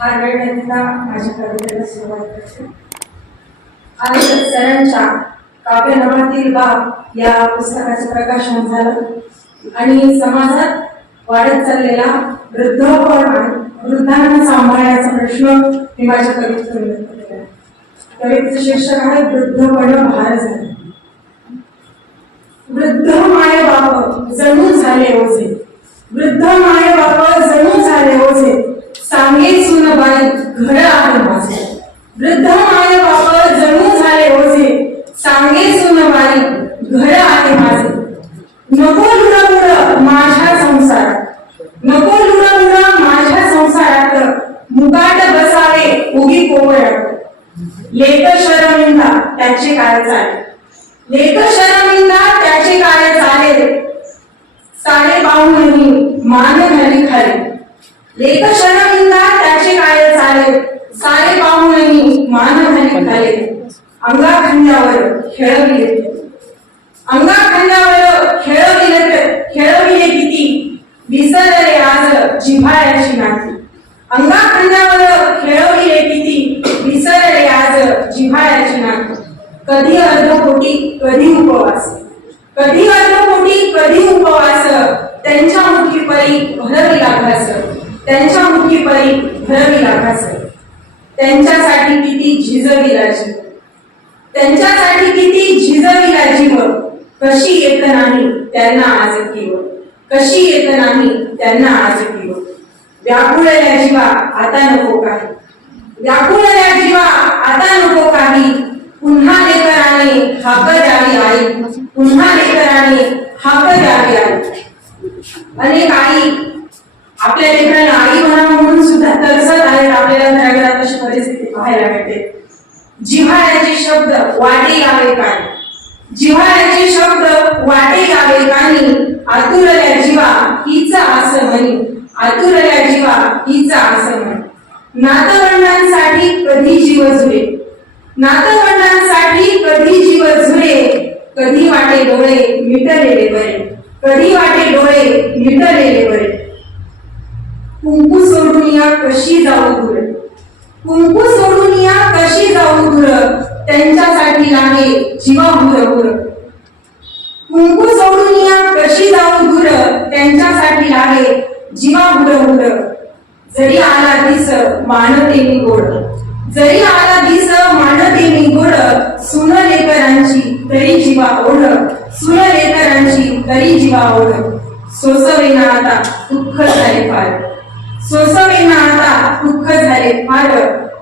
हा वेळ घेतला माझ्या कवितेला सुरुवात करते. आज सरांच्या काव्यनामातील बाब या पुस्तकाचे प्रकाशन झालं. आणि समाजात वाढत चाललेला वृद्धपण वृद्धांना सांभाळण्याचा प्रश्न मी माझ्या कवितेतून व्यक्त केला. कवितेचं शीर्षक आहे वृद्धपण भार झाले. वृद्ध माय बाप जणू झाले ओझे. वृद्ध माय बाप जणू झाले ओझे. नको लुडबुड माझ्या संसारात नको लुडबुड माझ्या संसारात मुकाट बसावे उगी कोवळ लेख शरमिंदा त्याचे काय चालेल. लेख शरमिंदा त्याचे काय चालेल. साडे पाहूनही मान घाली खाली लेख शरमिंदा त्याचे काय चालेल. साडे पाहूनही मान घाली खाली अंगा खांद्यावर खेळविले अंगा खांद्यावर खेळविले खेळविले किती विसरले आज जिव्हाळ्याची नाती. अंगा खांद्यावर रे किती विसरले आज जिव्हाळ्याची नाती. कधी अर्धपोटी कधी उपवास. कधी अर्धपोटी कधी उपवास. त्यांच्या मुखी परी भरवी लागास त्यांच्या मुखी परी भरवी लागास त्यांच्यासाठी किती झिजवी जीव त्यांच्यासाठी किती झिजविला मग. कशी येत नाही त्यांना आज केवळ. कशी येत नाही त्यांना आज किव व्याकुळल्या जीवा आता नको काही. व्याकुळल्या जीवा आता नको काही. पुन्हा लेकराने हाक द्यावी आई. पुन्हा लेकराने हाक द्यावी आई. अनेक आई आपल्या लेकरांना आई म्हणा म्हणून सुद्धा तरसत आहेत आपल्याला घराघरात अशी परिस्थिती पाहायला मिळते. जिव्हाळ्याचे शब्द वाटे यावे काय जिव्हाळ्याचे शब्द वाटे यावे कानी. आतुरल्या जीवा हिचा असं म्हणी आतुरल्या जीवा हिचा असं म्हणी नातवंडांसाठी कधी जीव जुळे? नातवंडांसाठी कधी जीव जुळे? कधी वाटे डोळे मिटलेले बरे? कधी वाटे डोळे मिटलेले बरे? कुंकू सोडून या कशी जाऊ दूर कुंकू सोडून या कशी जाऊ दूर त्यांच्यासाठी आहे जीवा हुर कुंकू सोडून या कशी जाऊ दूर त्यांच्यासाठी आहे. जीवा हुर हुर जरी आला दिस मानते मी गोड. जरी आला दिस मानते मी गोड. सुन लेकरांची तरी जीवा ओढ. सुन लेकरांची तरी जीवा ओढ. सोसवेना आता दुःख झाले फार. सोसवेना आता दुःख झाले फार.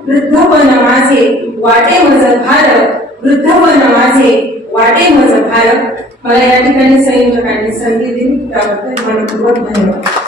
वृद्धपण माझे वाटे मज भार. वृद्धपण माझे वाटे मज भार. मला या ठिकाणी संयोजकांनी संधी दिली. त्याबद्दल मनपूर्वक धन्यवाद.